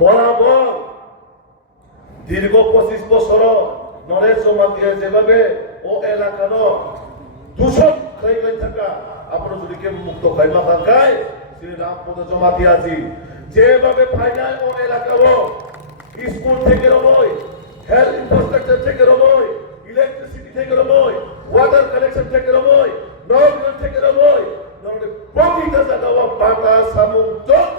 বরাবর দীর্ঘ 25 বছর নরেশ জমাতিয়া যেভাবে ও এলাকার দূষণ খাই থাকা আপনার যদি কেউ মুক্ত খাইমা খায় শ্রী রামপদ জমাতিয়াজি যেভাবে ফাইনাল ও এলাকাও স্কুল থেকে রবই হেলথ ইনফ্রাস্ট্রাকচার থেকে রবই ইলেকট্রিসিটি থেকে রবই ওয়াটার কানেকশন থেকে রবই নগর থেকে রবই প্রতিটা জায়গা পাতা সামুং যত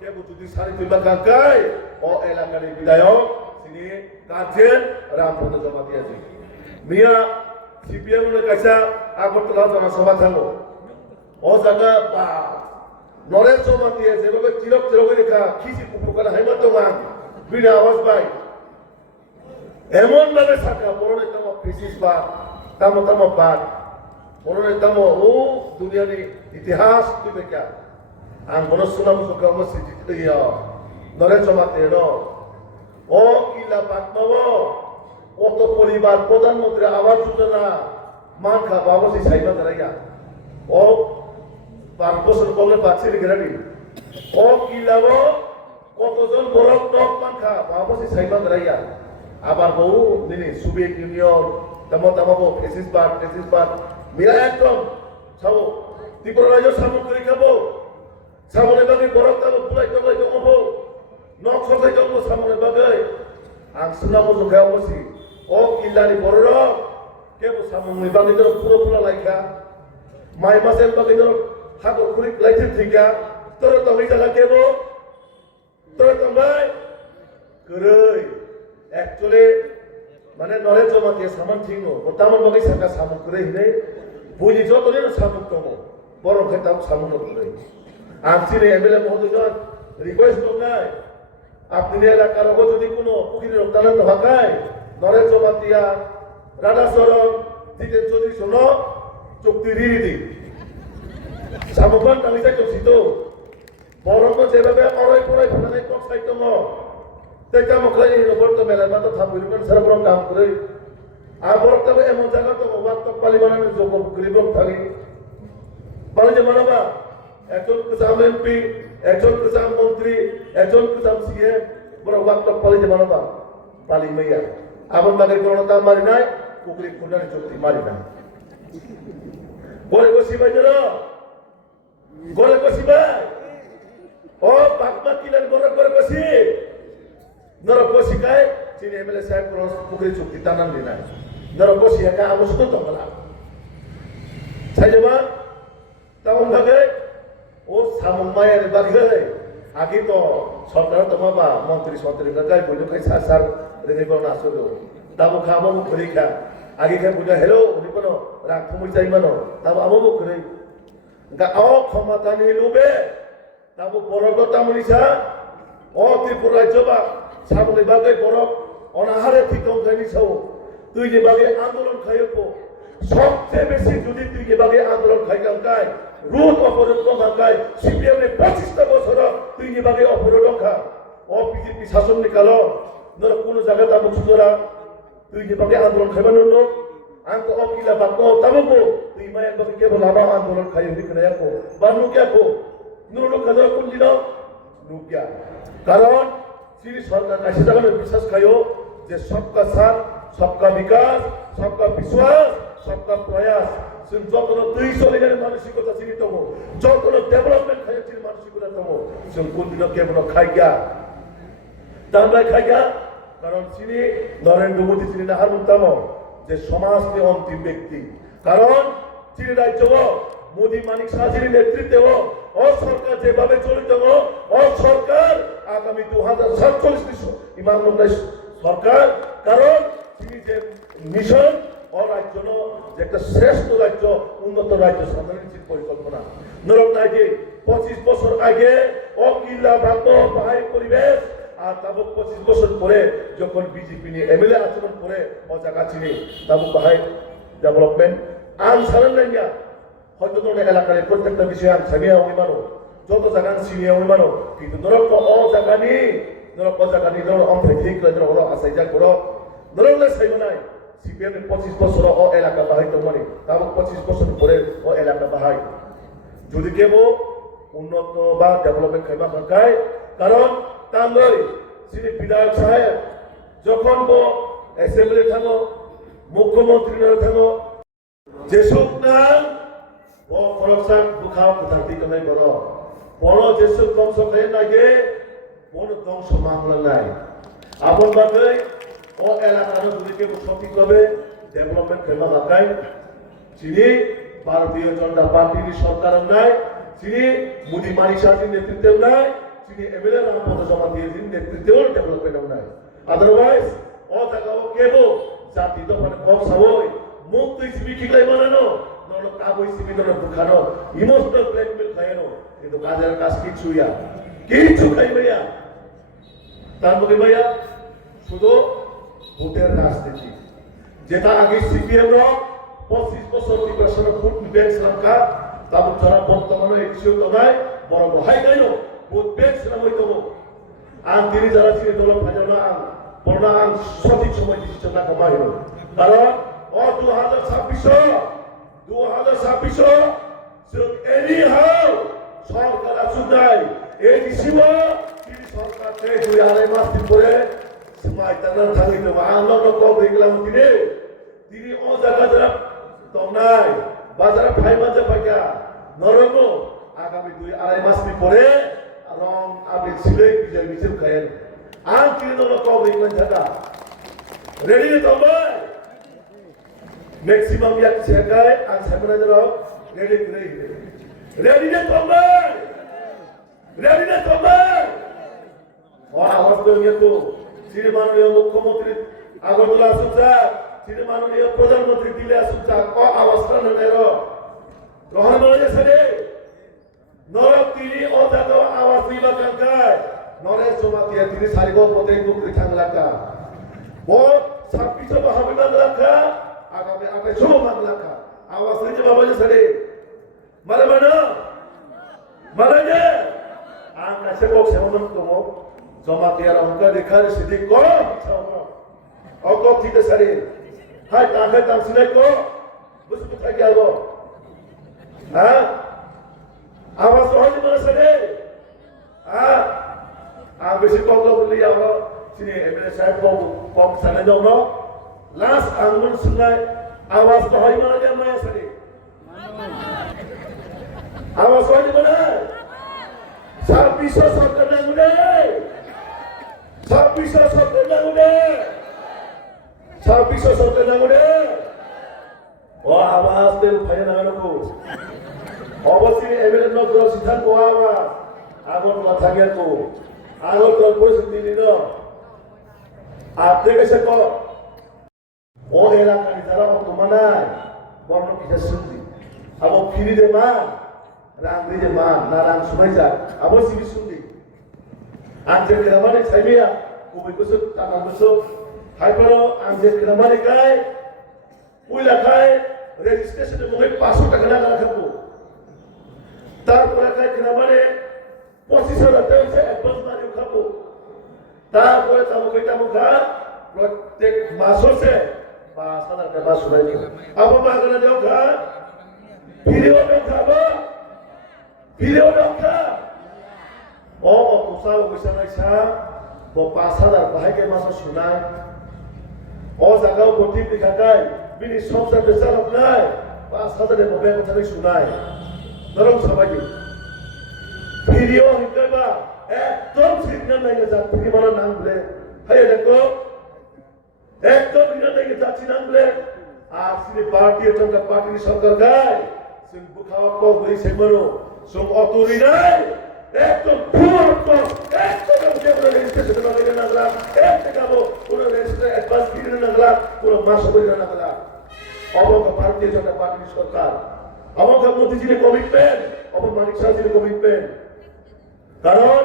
কেউ যদি সারি তুলবা কাকায় ও এলাকার বিধায়ক তিনি কাজেন রামপদ জমাতিয়াজি মিয়া সিপিএম এর কাছে আগরতলা জনসভা থাকো ও জায়গা বা নরেশ জমাতিয়া যেভাবে চিরক রেখা খিচি কুকুর হেমন্ত মান বিনা আওয়াজ পাই এমন ভাবে থাকা বড় নেতাম ফিসিস বা তামো বাদ বড় নেতাম ও দুনিয়ার ইতিহাস কি বেকা আং বড় সুনাম সুখ মসজিদ নরেশ জমাতিয়া ও কিলা বাগমাও কত পরিবার প্রধানমন্ত্রী আবাস যোজনা মান খা বাবসি সাইবা দাঁড়াইয়া ও 5 বছর পরে পাচ্ছি গ্যারান্টি ও কিলাব কতজন বড় টপ মান খা বাবসি সাইবা দাঁড়াইয়া আবার বহু দিনে সুবিক ইউনিয়ন তামাবো ফেসিস বাদ মিলা একদম সাবো ত্রিপুরা রাজ্য সামগ্রী খাবো সামনে বাগে বড় তাবো পুরাই জমবো নক সবাই জমবো সামনে বাগে আং সুনামো জোখাও বসি ও কিল্লানি বড় কেবো সামনে বাগে পুরো লাইখা মাই মাসের বাগে হাগর খুলি লাইতে ঠিকা তোর তুমি জায়গা কেবো তোর তোমায় করই অ্যাকচুয়ালি মানে নরেশ জমাতিয়া সামান ঠিক নো বর্তমান বাগে সাকা সামুক করে হিনে বুঝি যতনে সামুক তমো বড় খেতাম সামুক করে আনছিনে এমএলএ মহোদয়জন রিকোয়েস্ট নাই আপনি এলাকার যদি কোনো পুকুরের রক্তান্ত হাকায় নরেশ জমাতিয়া রাধাচরণ জিতেন চৌধুরী শোন চুক্তি রিদি সামুকান তালিকা চলছি তো বরং যেভাবে অরই পড়াই ফেলানে কম সাহিত্য তেটা মখলাই রবর তো মেলা মাত্র থাকুন সারা বড় কাম করে আর বড় তবে এমন জায়গা তো ওয়াক্তক পালি বানানোর যোগ্য গরিব থাকি বলে যে মানবা একজন কিসাম এমপি একজন কিসাম মন্ত্রী একজন কিসাম সিএম বড় ওয়াক্তক পালি যে মানবা পালি মাইয়া আমন বাগে কোনো দাম মারি নাই পুকুরি খুঁড়ানি চুক্তি মারি নাই গড়ে বসি ভাই গড়ে বসি ভাই ও বাগমা কিলেন গড়ে বসি নর বসি গায় চিনি এমএলএ সাহেব কোনো পুকুরি চুক্তি টানান দি নাই নর বসি একা আবশ্যক তো বলা সাইজবা তামন ভাগে ও সামমায়ের বাগে আগে তো সরকার তো বাবা মন্ত্রী গায় বইলো খাই সার রেগে কোন আসলো তাবো খাবো মুখরি খা আগে খাই বুঝা হেলো উনি কোনো রাগ থমই চাইবানো তাবো আবো মুখরি গা অ ক্ষমতা নিলুবে তাবো বড় তামলিসা ও ত্রিপুরা রাজ্য বা সামনে বাগে বড় অনাহারে ঠিকম জানি সাও তুই যে বাগে আন্দোলন খাইপো সবচেয়ে বেশি যদি তুই যে বাগে আন্দোলন খাইকাম কাই রুট অপরাধ মাকাই সিপিএম এর 25টা বছর তুই যে বাগে অপরাধ খা ও বিজেপি শাসন নিকালো নর কোন জায়গা তাবো সুতরা তুই যে বাগে আন্দোলন খাইবানো লোক আঙ্ক অকিলা বাকো তাবো তুই মায়ের বাগে কেবল আবা আন্দোলন খাই হই কো বা নুকিয়া কো নুরু খাজা কোন দিন নুকিয়া কারণ শ্রী সরকার কাছে জাগানো বিশ্বাস খাইও যে সবকা সাথ সবকা বিকাশ সবকা বিশ্বাস সবকা প্রয়াস যতন 200 লিগের মানসিকতা চিনি তম যতন ডেভেলপমেন্ট খাইছিল মানসিকতা তম কোন দিন কেবল খাইয়া তাহলে খাইয়া কারণ চিনি নরেন্দ্র মোদী চিনি না হারুন যে সমাজকে অন্তিম ব্যক্তি কারণ চিনি রাজ্য মোদী মানিক শাহজির নেতৃত্বে ও সরকার যেভাবে চলিত ও সরকার আগামী 2047 ইমাম সরকার কারণ তিনি যে মিশন ও রাজ্য যে একটা শ্রেষ্ঠ রাজ্য উন্নত রাজ্য সাধারণ পরিকল্পনা নরক যে 25 বছর আগে ও কিল্লা ভাগ্য পাহাড়ি পরিবেশ আর তাবো 25 বছর পরে যখন বিজেপি নিয়ে এমএলএ আচরণ করে ও জায়গা চিনি তাবো পাহাড়ি ডেভেলপমেন্ট আন সারেন না হয়তো তোমার এলাকার প্রত্যেকটা বিষয়ে আমি সামিয়া অভিমানো যত জায়গা সিনিয়া অভিমানো কিন্তু নরক ও জায়গানি নরক ও জায়গানি নরক অন্ধ্রে ঠিক করে ওরা আসাই যা করো নরকলে সাইব নাই সিপিএম 25 বছর ও এলাকা বাহাই তো মানে তাবো 25 বছর পরে ও এলাকা বাহাই যদি কেবল উন্নত বা ডেভেলপমেন্ট খাইবা খায় কারণ তাঙ্গই যিনি বিধায়ক সাহেব যখন বো অ্যাসেম্বলি থাকো মুখ্যমন্ত্রী থাকো যেসব না ও খরচাক বুখাও কোথাতি কনাই বড় বড় যেসব ধ্বংস খাই নাগে বড় ধ্বংস মামলা নাই আপন বাগৈ ও এলাকার দুদিকে সঠিকভাবে ডেভেলপমেন্ট খেলা বাকাই যিনি ভারতীয় জনতা পার্টির সরকার নাই যিনি মোদী মানিক সাহেবের নেতৃত্বে নাই যিনি এমএলএ রামপদ জমা দিয়েছেন নেতৃত্বেও ডেভেলপমেন্ট নাই আদারওয়াইজ ও জায়গাও কেবো জাতি দফানে কম সাবই মুখ তুই সিবি কিলাই বানানো নন কাবই সিবি নন দুখানো ইমোশনাল ব্ল্যাকমেল খায়ানো কিন্তু কাজের কাজ কিছু খাইবাইয়া তার মধ্যে ভাইয়া শুধু ভোটের রাজনীতি যেটা আগে সিপিএম র 25 বছর নির্বাচনের ভোট ব্যাংক শ্রমকা তারপর যারা বর্তমানে এক্সিও নাই বড় বহাই গাইল ভোট ব্যাংক শ্রম হইতো আন তিনি যারা ছিলেন দল ভাজনা আন বড় আন সঠিক সময় ডিসিশন না কমাই হলো কারণ ও 2026 এনি হাউ সরকার আসুদাই এই ডিসিব তিনি সরকার থেকে 2.5 মাস পরে সময় তারা থাকি তো আনন্দ কম দেখলাম তিনি ও জায়গা যারা দমনাই বাজারে ভাই মাঝে পাকা নরম আগামী 2.5 মাস পরে রং আমি ছিলে বিজয় মিছিল খায়েন আন তিনি তো কম দেখলেন থাকা রেডি তো ভাই ম্যাক্সিমাম এক জায়গায় আজ সামনে রেডি করে রেডি তো ভাই ও আওয়াজ তো তো শ্রী মাননীয় মুখ্যমন্ত্রী আগরতলা আসুক স্যার শ্রী মাননীয় প্রধানমন্ত্রী দিল্লি আসুক স্যার ক অবস্থা নেই রহন বলে সাথে নরক তিনি ও দাদা আওয়াজ দিবা কাঙ্কায় নরেশ জমাতিয়া তিনি সারিব পদে মুক্তি থাকলাকা ও 26 বাহাবি বাংলাকা আগামী 28 বাংলাকা আওয়াজ দিতে বাবা সাথে মারা যে আং কাছে বক সেমন কমো জমাতিয়ার অঙ্ক রেখার সিদ্ধি কর অঙ্ক ঠিক সারি হাই তাকে তামসিনাই কো বুঝতে থাকি আলো হ্যাঁ আওয়াজ হয় না সারি হ্যাঁ আর বেশি কম বলি আমরা চিনি এমএলএ সাহেব কম সানে দাও না লাস্ট আঙ্গুল শুনাই আওয়াজ তো হয় না যে মায়া সারি আওয়াজ হয় না 26 সরকার না গুনে 26 সরকার না গুনে 26 সরকার না গুনে ও আওয়াজ দেন ফাইন না কো অবশ্যই এমএলএ নজর সিদ্ধান্ত আওয়াজ আগর কথা গে তো আগর কল পরিস্থিতি নিল আপনি কেসে কো ও এলাকা যারা তোমানায় বর্ণ কিসে শুনতি আবো ফিরি দে মা রাং দিতে মান না রাং সময় যা আবার সিবি শুনদি আনজে গ্রামারে ছাইবিয়া কবি কসু টাকা কসু হাইপারো আনজে গ্রামারে গায় উইলা খায় রেজিস্ট্রেশনে মনে 500 টাকা না রাখবো তারপরে খায় গ্রামারে 25,000 টাকা অ্যাডভান্স মারি খাবো তারপরে তাও কইতা মুখা প্রত্যেক মাসে 5,000 টাকা শুনাই দিও আবো বাগানে দেও খা ভিডিও দেও খাবো ভিডিও ডক্টর ও তোসা ওইসানাই সা ব 5,000 বাহাইকে মাসে শুনাই ও জায়গাও ভর্তি দেখাকাই বিনি সংসার বেচার নাই 5,000 এর মোবাইল কথা শুনাই নরম সবাই ভিডিও হিকবা একদম সিগন্যাল নাই যাত্রী মারা নাম বলে হাই দেখো একদম সিগন্যাল নাই যাচ্ছি নাম বলে আর শ্রী ভারতীয় জনতা পার্টির সরকার গায় সিং বুখাও কো হই সেমনো সব অতরি নাই একদম পুরো একদম যেগুলো রেজিস্ট্রেশন লাগে না লাগলা একদম পুরো রেজিস্ট্রেশন অ্যাডভান্স কিনে না লাগলা পুরো মাস হয়ে না লাগলা অবক ভারতীয় জনতা পার্টির সরকার অবক মোদিজির কমিটমেন্ট অবক মানিক সাহেবের কমিটমেন্ট কারণ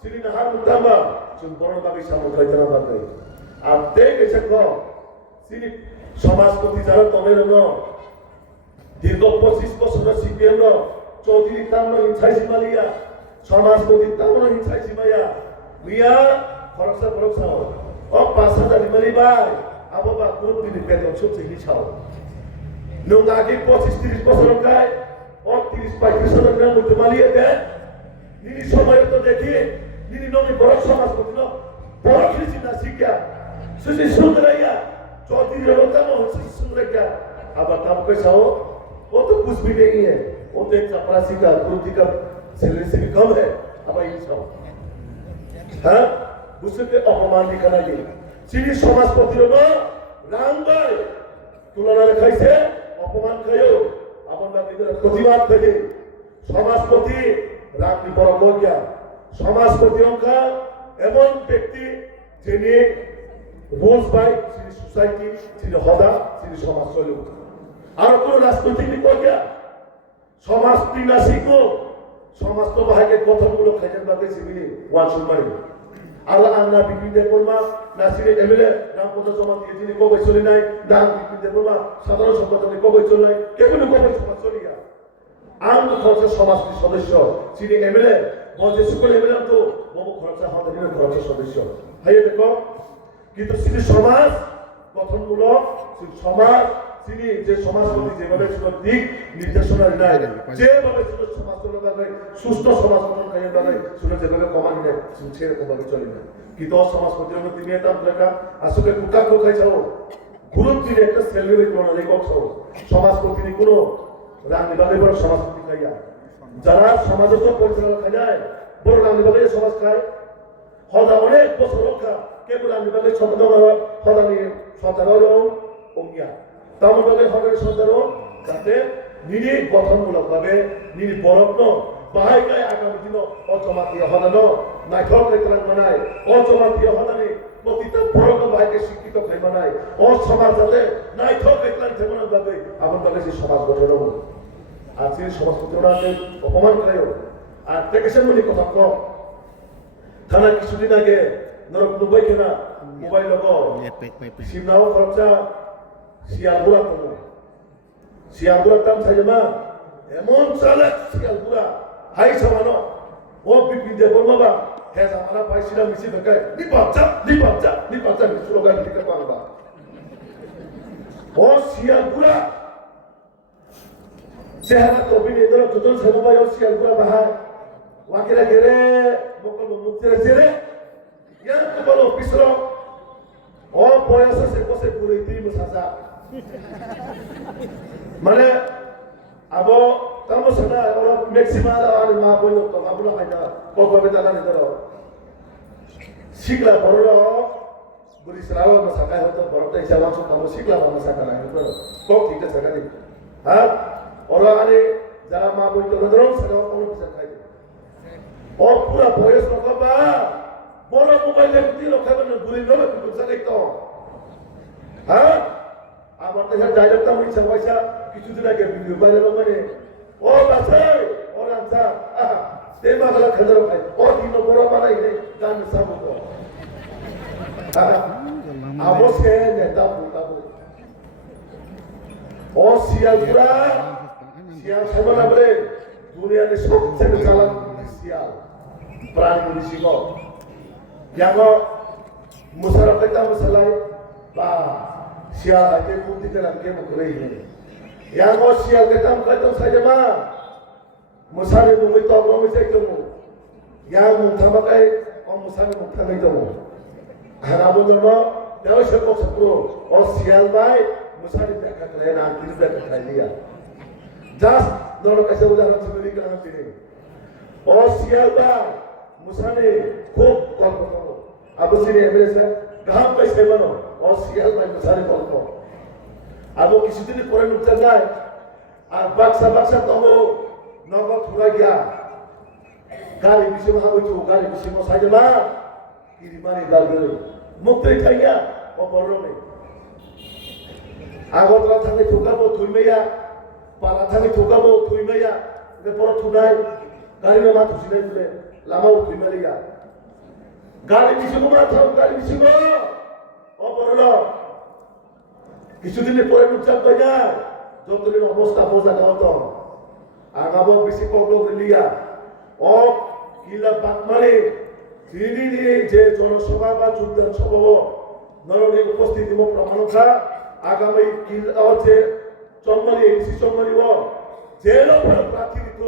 শ্রী নাহার মুতাম্বা সুন বড়ভাবে সামনে খাইতানা বাদে আর দেখে দেখো শ্রী সমাজপতি যারা তবে না দীর্ঘ 25 বছর সিপিএম র চৌধুরী তামনো হিংসাইছি মালিয়া সমাজপতি তামনো হিংসাইছি মাইয়া মিয়া খরচা ও 5,000 মালি ভাই আবো বা কোন দিন বেতন সবচেয়ে হিসাও নং আগে 25-30 বছর কায় ও 30-35 হাজার গ্রাম মধ্যে মালিয়ে দেন নিনি সময় তো দেখি নিনি নমি বড় সমাজপতি ন বড় খিছি না শিক্ষা সুসি সুন্দরাইয়া चौधरी रवता में उनसे सुन रहे क्या अब बताओ कैसा हो वो तो कुछ भी नहीं है वो तो एक चपरासी का गुरुजी का सैलरी से भी कम है अब ये सब हाँ दूसरे पे अपमान दिखाना ये सीधी समाजपति लोग राम भाई तुलना रखाई से अपमान खायो अपन बात इधर प्रतिवाद करिए समाजपति राम की बराबर हो गया समाजपतियों का एवं व्यक्ति जिन्हें rules by society তিনি হদা তিনি সমাজ চলে আর কোন রাজনৈতিক বিকল্প সমাজ পিনা শিখো সমাজ তো ভাইকে কথাগুলো খাইছেন বাকি সিভিলি ওয়ান সুমারি আল্লাহ আল্লাহ বিপিনদের বলমা নাসিরে এমএলএ নাম পদ জমা দিয়ে তিনি কবে চলে নাই নাম বিপিনদের বলমা সাধারণ সম্পাদক কবে চলে নাই কেবল কবে সমাজ চলিয়া আম খরচের সমাজের সদস্য তিনি এমএলএ বলছে সকল এমএলএ তো বহু খরচা আমাদের খরচের সদস্য ভাইয়া দেখো কিন্তু তিনি সমাজ গঠনমূলক সমাজ তিনি যে সমাজপতি যেভাবে দিক নির্দেশনা নাই যেভাবে সমাজ চলবে সুস্থ সমাজ গঠন খাইয়ে যেভাবে কমান নেয় সেরকমভাবে চলে না কিন্তু সমাজপতির তিনি এটা লেখা আসলে কুকা খাই যাও গুরুত্ব তিনি একটা সেলিব্রেট করা লেখক সহ সমাজপতি কোনো রাজনীতি বড় সমাজপতি খাইয়া যারা সমাজের পরিচালনা খাই যায় বড় রাজনীতি সমাজ খায় হদা অনেক বছর রক্ষা কেবল আমি বাকি হদানি সন্তান অঙ্গিয়া তেমন বাকি হদানি সন্তান যাতে নিনি গঠনমূলকভাবে নিনি বরত্ন বাহাই গায়ে আগামী দিন অজমাতীয় হদানো নাইথক খাইতলাং মানায় অজমাতীয় হদানি প্রতিটা বরত্ন বাহাইকে শিক্ষিত খাই মানায় অসমাজ যাতে নাইথক খাইতলাং থেমনার ভাবে আমার বাকি যে সমাজ গঠন আর সেই সমাজ গঠনকে অপমান খাইও আর টেকেশন মনি কথা কম থানা কিছুদিন আগে নরক নুবাই কেনা মোবাইল লগো সিমনাও খরচা শিয়ালপুরা কম শিয়ালপুরার দাম সাইজমা এমন চালে শিয়ালপুরা হাই সামানো ও বিপিন দে বলবা হে জামানা পাইছিলাম মিছি দেখায় নিপাচ্চা মিছি লগা দিতে পারবা ও শিয়ালপুরা চেহারা তো বিনে ধরো তোজন সেনবাই ও শিয়ালপুরা বাহার ওয়াকিরা গেরে মকল মুক্তিরা ছেড়ে yang kepala pisro oh boyasa se puri timu sasa mana abo kamu sana orang maksimal orang mah boyo to kabula kaja kok betala ni daro sikla boro buri selawa masaka hoto borota isawan so kamu sikla masaka na hoto kok ঠিক আছে sakali ha orang ani jara mah boyo to daro selawa kamu bisa khai oh pura boyas lokaba বড় mobile দেখতে লোকের ঘুরে নেবে কিন্তু দেখতো হ্যাঁ আমার তো ডাইরেক্ট আমি পয়সা কিছুদিন আগে ভিডিও ভাইরাল মানে ও বাসে ওরা আচ্ছা তে মাগলা খাজর খাই ও দিন বড় বানাই রে গান সাবো আবসে নেতা পুতা ও শিয়ালপুরা শিয়াল খাবার বলে দুনিয়াতে সবচেয়ে চালাক শিয়াল প্রাণী ঋষিক yang musara kita masalai ba sial ate pun dikalam ke mukulai ini yang sial kita mukaitam saja ma musari bumi to bumi se kamu yang mutamakai musari mutamai kamu haramu dono dawa sepok sepuluh sial bai musari dekat lain nanti dekat dia just dono kasih udaharan sendiri kan sini sial bai musari খুব গল্প করো আবু সিরি MLA গাম পাইছে বলো ও সিয়াল ভাই মুসারে গল্প আবু কিছুদিন পরে নুকসান যায় আর বাক্সা তো নগদ হুরা গিয়া গাড়ি বিশে হাবইতো গাড়ি বিশে মসাইজে মা কিরি মারি দালবে মুক্তি খাইয়া ও বড়রমে আগতরা থাকি ঠুকাবো থুইমেয়া পালা থাকি ঠুকাবো থুইমেয়া এ বড় থুনাই গাড়ি মা থুসিলাই দিলে লামাও থুইমেলিয়া গাড়ি মিশিব না থাম গাড়ি মিশিব অপরল কিছুদিন পরে নুকসান পাই যায় যতদিন অবস্থা বোঝা গাওত আগাব বেশি পগ্ল লিয়া ও কিলা বাতমারি তিনি যে জনসভা বা যোগদান সভা নরণী উপস্থিতি প্রমাণতা আগামী কিলা হচ্ছে চম্মারি এসি চম্মারি যে প্রার্থী দিত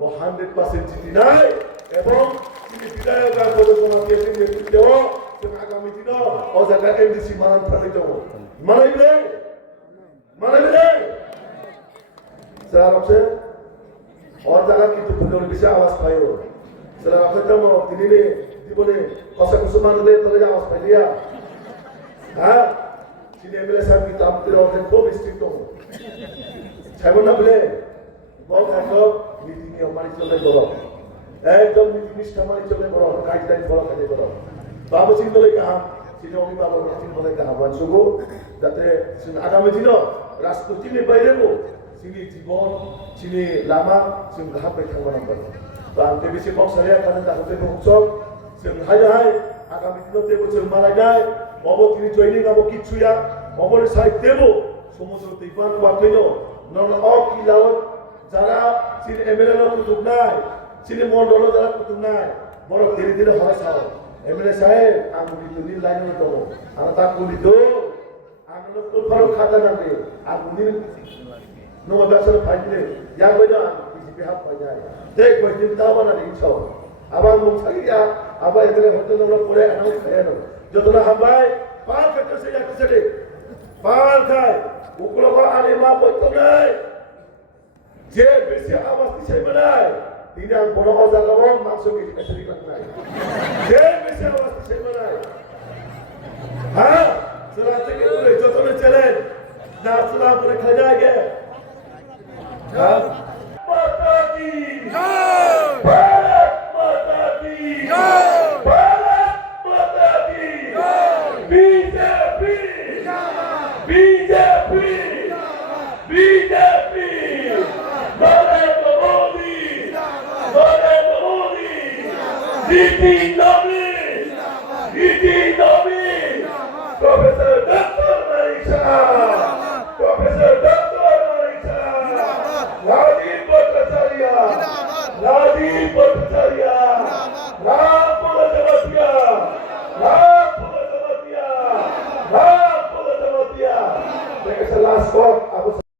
100% জিতি নাই এবং sini 비다여가 고도고마 계신 내쫓대워 지금 아가미 지너 어제가 MDC 만원 팔리죠 মানবিলে স্যার আছে और जगह की तो बंदों के आवाज पायो सर आप तो दिल्ली दिबोले कसा कुसुमान ले तो आवाज पाई लिया हां सीने मेरे साथ की ताप तेरे और को डिस्ट्रिक्ट तो छाबो ना बोले बहुत खातो नीति नियम मानी चले करो एकदम नीति निष्ठा मानी चले करो गाइडलाइन फॉलो करके करो बाबू सिंह बोले कहा सीने ओमी बाबू सिंह बोले कहा वंशुगो যাতে আগামী দিন রাজনীতিनि বাইরেও जोंनि জীবন जोंनि लामा जों गाहामै थांनांगोन आं बेसे बक्सारिया खानो दाखोते बक्सक जोंहाय आगामী দিনত देबो जों मालायनाय অবতিনি জয়নিং আবো কিছুয়া অবরে সাইড দেবো সমুদ্র তীবান ওয়াকলেনো নন অক কিলাও যারা সিন এমএলএ লো কুতুব নাই সিন মন্ডল যারা কুতুব নাই বড় ধীরে ধীরে হয় সাও এমএলএ সাহেব আমি দুদিন লাইনে তো আর তা কলি তো আনন্দ করবার খাতা নাবে আর উনি নো ব্যবসার ফাইলে ইয়া বইনা বিজেপি হাফ পাই যায় দেখ কই চিন্তা বানা দিছো আবার মুখ থাকিয়া আবার এদের হোটেল আমরা পড়ে অ্যানাউন্স করে না যতনা হাবাই পাল কাটতে সে যাচ্ছে রে পাল খায় উকলো বা আলে মা বইতো নাই যে বেশি আওয়াজ দিছে বানায় দিনা বড় অজাগাবন মাংস কেজি কাছে নাই যে বেশি আওয়াজ দিছে বানায় হ্যাঁ सरा থেকে পুরো যতনে চলেন না সুলা করে খাই যায়গে হ্যাঁ মাতা কি জয় ভারত মাতা কি জয় ভারত মাতা কি জয় বিজেপি জিন্দাবাদ বিজেপি জিন্দাবাদ বিজেপি নরেন্দ্র মোদি জিন্দাবাদ নরেন্দ্র মোদি জিন্দাবাদ নীতি নবী জিন্দাবাদ নীতি